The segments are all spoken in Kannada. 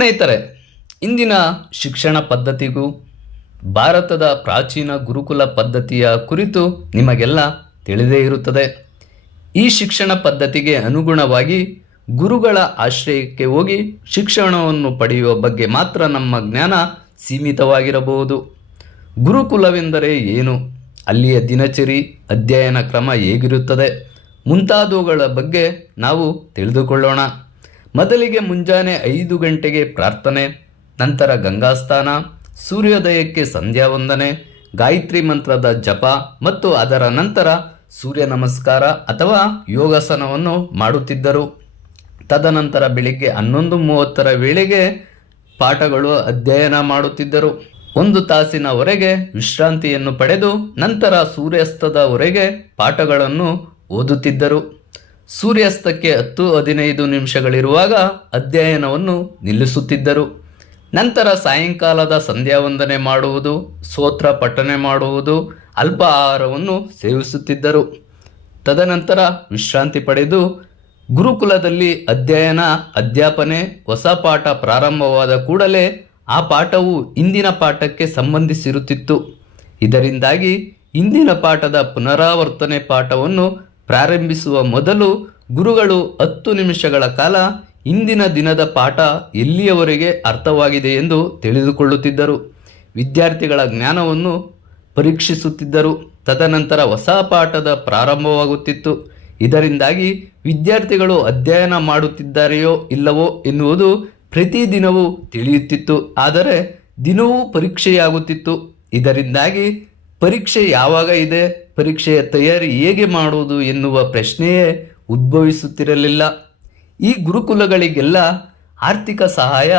ಸ್ನೇಹಿತರೆ, ಇಂದಿನ ಶಿಕ್ಷಣ ಪದ್ಧತಿಗೂ ಭಾರತದ ಪ್ರಾಚೀನ ಗುರುಕುಲ ಪದ್ಧತಿಯ ಕುರಿತು ನಿಮಗೆಲ್ಲ ತಿಳಿದೇ ಇರುತ್ತದೆ. ಈ ಶಿಕ್ಷಣ ಪದ್ಧತಿಗೆ ಅನುಗುಣವಾಗಿ ಗುರುಗಳ ಆಶ್ರಯಕ್ಕೆ ಹೋಗಿ ಶಿಕ್ಷಣವನ್ನು ಪಡೆಯುವ ಬಗ್ಗೆ ಮಾತ್ರ ನಮ್ಮ ಜ್ಞಾನ ಸೀಮಿತವಾಗಿರಬಹುದು. ಗುರುಕುಲವೆಂದರೆ ಏನು, ಅಲ್ಲಿಯ ದಿನಚರಿ, ಅಧ್ಯಯನ ಕ್ರಮ ಹೇಗಿರುತ್ತದೆ ಮುಂತಾದವುಗಳ ಬಗ್ಗೆ ನಾವು ತಿಳಿದುಕೊಳ್ಳೋಣ. ಮೊದಲಿಗೆ ಮುಂಜಾನೆ 5 ಗಂಟೆಗೆ ಪ್ರಾರ್ಥನೆ, ನಂತರ ಗಂಗಾಸ್ನಾನ, ಸೂರ್ಯೋದಯಕ್ಕೆ ಸಂಧ್ಯಾ ವಂದನೆ, ಗಾಯತ್ರಿ ಮಂತ್ರದ ಜಪ ಮತ್ತು ಅದರ ನಂತರ ಸೂರ್ಯ ನಮಸ್ಕಾರ ಅಥವಾ ಯೋಗಾಸನವನ್ನು ಮಾಡುತ್ತಿದ್ದರು. ತದನಂತರ ಬೆಳಿಗ್ಗೆ 11:30 ವೇಳೆಗೆ ಪಾಠಗಳು ಅಧ್ಯಯನ ಮಾಡುತ್ತಿದ್ದರು. 1 ತಾಸಿನವರೆಗೆ ವಿಶ್ರಾಂತಿಯನ್ನು ಪಡೆದು ನಂತರ ಸೂರ್ಯಾಸ್ತದವರೆಗೆ ಪಾಠಗಳನ್ನು ಓದುತ್ತಿದ್ದರು. ಸೂರ್ಯಾಸ್ತಕ್ಕೆ 10-15 ನಿಮಿಷಗಳಿರುವಾಗ ಅಧ್ಯಯನವನ್ನು ನಿಲ್ಲಿಸುತ್ತಿದ್ದರು. ನಂತರ ಸಾಯಂಕಾಲದ ಸಂಧ್ಯಾ ವಂದನೆ ಮಾಡುವುದು, ಸ್ತೋತ್ರ ಪಠನೆ ಮಾಡುವುದು, ಅಲ್ಪ ಆಹಾರವನ್ನು ಸೇವಿಸುತ್ತಿದ್ದರು. ತದನಂತರ ವಿಶ್ರಾಂತಿ ಪಡೆದು ಗುರುಕುಲದಲ್ಲಿ ಅಧ್ಯಾಪನೆ, ಹೊಸ ಪಾಠ ಪ್ರಾರಂಭವಾದ ಕೂಡಲೇ ಆ ಪಾಠವು ಇಂದಿನ ಪಾಠಕ್ಕೆ ಸಂಬಂಧಿಸಿರುತ್ತಿತ್ತು. ಇದರಿಂದಾಗಿ ಇಂದಿನ ಪಾಠದ ಪುನರಾವರ್ತನೆ ಪಾಠವನ್ನು ಪ್ರಾರಂಭಿಸುವ ಮೊದಲು ಗುರುಗಳು 10 ನಿಮಿಷಗಳ ಕಾಲ ಇಂದಿನ ದಿನದ ಪಾಠ ಎಲ್ಲಿಯವರೆಗೆ ಅರ್ಥವಾಗಿದೆ ಎಂದು ತಿಳಿದುಕೊಳ್ಳುತ್ತಿದ್ದರು. ವಿದ್ಯಾರ್ಥಿಗಳ ಜ್ಞಾನವನ್ನು ಪರೀಕ್ಷಿಸುತ್ತಿದ್ದರು. ತದನಂತರ ಹೊಸ ಪಾಠದ ಪ್ರಾರಂಭವಾಗುತ್ತಿತ್ತು. ಇದರಿಂದಾಗಿ ವಿದ್ಯಾರ್ಥಿಗಳು ಅಧ್ಯಯನ ಮಾಡುತ್ತಿದ್ದಾರೆಯೋ ಇಲ್ಲವೋ ಎನ್ನುವುದು ಪ್ರತಿದಿನವೂ ತಿಳಿಯುತ್ತಿತ್ತು. ಆದರೆ ದಿನವೂ ಪರೀಕ್ಷೆಯಾಗುತ್ತಿತ್ತು. ಇದರಿಂದಾಗಿ ಪರೀಕ್ಷೆ ಯಾವಾಗ ಇದೆ, ಪರೀಕ್ಷೆಯ ತಯಾರಿ ಹೇಗೆ ಮಾಡುವುದು ಎನ್ನುವ ಪ್ರಶ್ನೆಯೇ ಉದ್ಭವಿಸುತ್ತಿರಲಿಲ್ಲ. ಈ ಗುರುಕುಲಗಳಿಗೆಲ್ಲ ಆರ್ಥಿಕ ಸಹಾಯ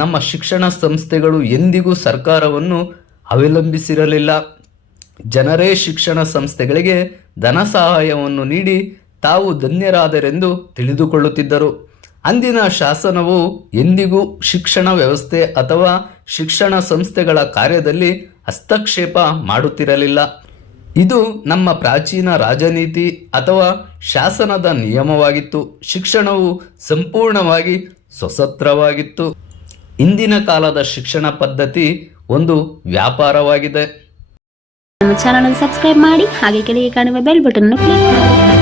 ನಮ್ಮ ಶಿಕ್ಷಣ ಸಂಸ್ಥೆಗಳು ಎಂದಿಗೂ ಸರ್ಕಾರವನ್ನು ಅವಲಂಬಿಸಿರಲಿಲ್ಲ. ಜನರೇ ಶಿಕ್ಷಣ ಸಂಸ್ಥೆಗಳಿಗೆ ಧನ ಸಹಾಯವನ್ನು ನೀಡಿ ತಾವು ಧನ್ಯರಾದರೆಂದು ತಿಳಿದುಕೊಳ್ಳುತ್ತಿದ್ದರು. ಅಂದಿನ ಶಾಸನವು ಎಂದಿಗೂ ಶಿಕ್ಷಣ ವ್ಯವಸ್ಥೆ ಅಥವಾ ಶಿಕ್ಷಣ ಸಂಸ್ಥೆಗಳ ಕಾರ್ಯದಲ್ಲಿ ಹಸ್ತಕ್ಷೇಪ ಮಾಡುತ್ತಿರಲಿಲ್ಲ. ಇದು ನಮ್ಮ ಪ್ರಾಚೀನ ರಾಜನೀತಿ ಅಥವಾ ಶಾಸನದ ನಿಯಮವಾಗಿತ್ತು. ಶಿಕ್ಷಣವು ಸಂಪೂರ್ಣವಾಗಿ ಸ್ವತಂತ್ರವಾಗಿತ್ತು. ಇಂದಿನ ಕಾಲದ ಶಿಕ್ಷಣ ಪದ್ಧತಿ ಒಂದು ವ್ಯಾಪಾರವಾಗಿದೆ. ನಮ್ಮ ಚಾನಲ್ ಅನ್ನು ಸಬ್ಸ್ಕ್ರೈಬ್ ಮಾಡಿ, ಹಾಗೆ ಕೆಳಗೆ ಕಾಣುವ ಬೆಲ್ ಬಟನ್ ಅನ್ನು ಕ್ಲಿಕ್ ಮಾಡಿ.